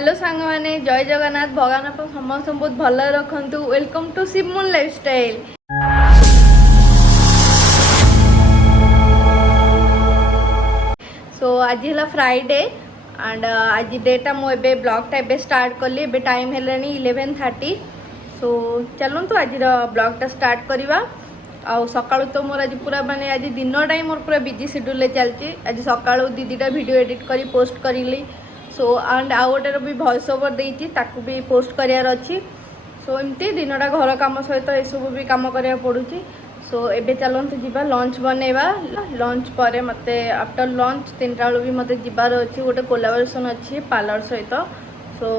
Hello सांग माने जय जगन्नाथ भगवान आप समस्त बहुत भल रखु वेलकम टू शिवमुन लाइफस्टाइल। सो आज है फ्राइडे एंड आज डेटा मुझे ब्लॉग टाइप स्टार्ट कली ए टाइम है 11:30। सो चलूँ तो आज ब्लॉगटा स्टार्ट करवा। आउ सकाळु तो मोर आज पूरा माने आज दिन टाइम मोर पूरा बिजी शेड्यूल चलती। आज सकाळु दीदीटा वीडियो एडिट करी पोस्ट करी। सो एंड आउ गोटे भी वॉइस ओवर देती ताकू भी पोस्ट करार अच्छी। सो एमती दिनटा घर काम सहित यू भी कम करा पड़ू। सो एबे चलते जीवा लंच बनैबा। लंच पर मत आफ्टर लंच 3टा बेलू भी मत जीवार अच्छी गोटे कोलाबोरेशन अच्छी पार्लर सहित। सो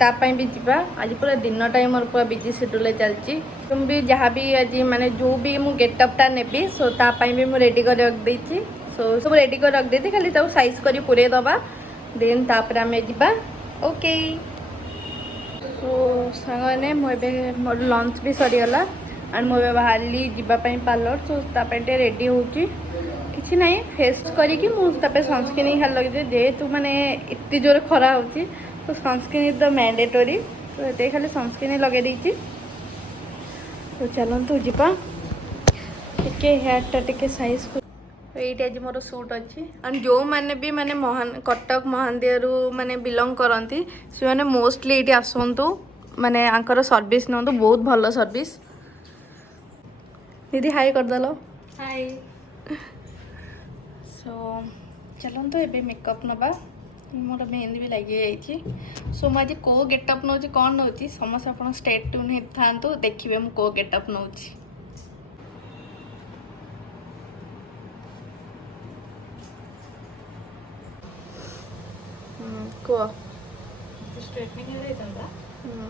तापाई भी जीवा। आज पूरा दिन टाइम मोर पूरा बिजी शेड्यूल चलती। तुम भी जहाँ भी आज माने जो भी मु गेटअपटा नेबी सो तापाई भी मुझे रेडी कर रख देती। सो सब रेडी कर रख देती खाली साइज कर पूरे दबा देन तापर आम जा। ओके तो सांगने मुझे मोर लंच भी सरीगला एंड मुझे बाहरी जावाई पार्लर। सो तापर रेडी होची किसी ना फेस करी मुझे सनस्क्रीन खाली लगे जेहेतु मैंने एत जोर खरा हो तो सनस्क्रीन तो मैंडेटरी। तो ये खाली सनस्क्रीन लगे देती। तो चलतु जा टे हेयरटा टे साइज ये आज मोर सूट अच्छी एंड जो मैंने भी माने महान कटक महांदिया माने बिलंग करती से मैंने मोस्टली ये आसतु माने आंकर सर्विस नौ बहुत भल सर्विस। दीदी हाई करदेल हाई। सो चलते एबे मेकअप नवा मोर मेहंदी भी लगी जाइए। सो मुझे कौ गेटअप नौ कौन नौ समस्त आप स्टे ट्यून था देखिए मुझे कौ गेटअप नौ। स्ट्रेटनिंग है इतना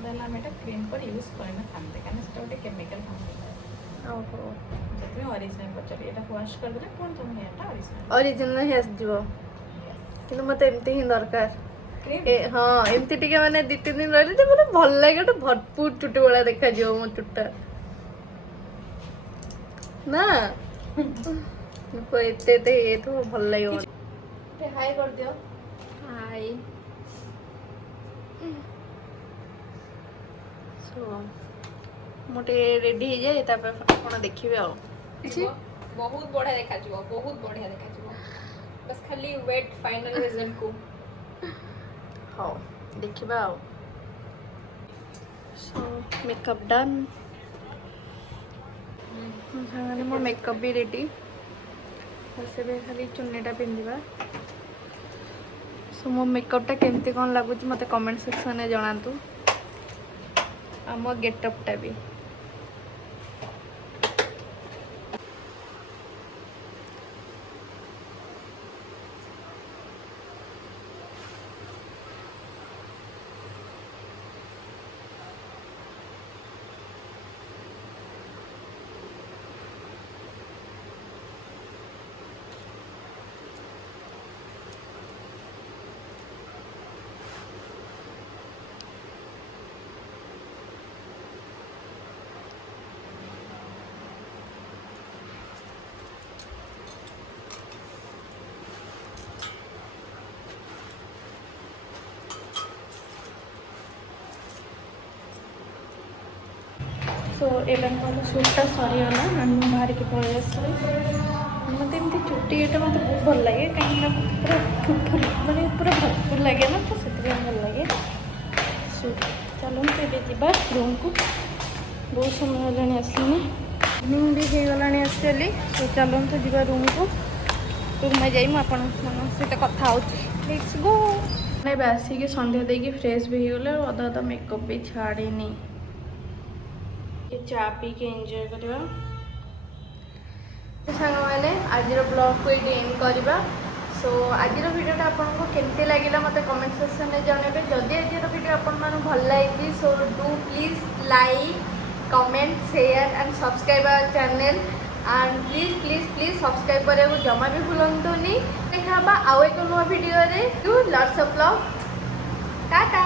देन हम एटा क्रीम पर यूज करना थांते काने सेटा गोटे केमिकल थांते। ओहो जतमे ओरिजिनल पचर एटा वॉश कर देले कोन तुम हेटा ओरिजिनल हेस जीवो किंतु मते एमती ही दरकार ए हां एमती टिके माने 2-3 दिन रहले तो મને भल लागे तो भरपूर चुटी वाला देखा जिवो मो चुट्टा ना को एते ये तो भल लागे मते। हाय कर दियो हाय। सो मोटे रेडी हो जाए आप देखिए आ बहुत बढ़िया देखा जिवो बहुत बढ़िया देखा जिवो बस खाली वेट फाइनल रिजल्ट को हाँ देखिबा आ। सो मेकअप डन मो मेकअप भी रेडी बस ए खाली चुन्नीटा पिंधा। सो मो मेकअपटा केमती कौन लगुच मत कमेंट सेक्शन में जनातु आम गेटअपटा भी। सो एवं मोर सूटटा सरीगला एंड बाहर के पड़े आसली मत एमती चुट्टी ये मत बहुत भल लगे कहीं पूरा फुटफुल माने पूरा भरपूर लगे ना तो से भल लगे। सो चलो ये रूम को बहुत समय है आसली इवनिंग भी हो गला एक्चुअली। सो चलते जा रूम को रूम में जाइए सहित कथा let's go. Ashik Sandhya देकी fresh भी हो गले अधा अधा मेकअप भी छाड़ीनी ये चा पी के एंजॉय करवा। सांग मैंने आज ब्लॉग को ये एंड करवा। सो आज वीडियोटा आपको केमती लगे मत कमेंट सेक्शन में जनइबे। जदि आज वीडियो आपन भल लगी so do please like comment share and subscribe our channel and please please please subscribe करने को जमा भी भूलुनी। देखा आउ एक नुआ वीडियो रे। Lots of love Tata.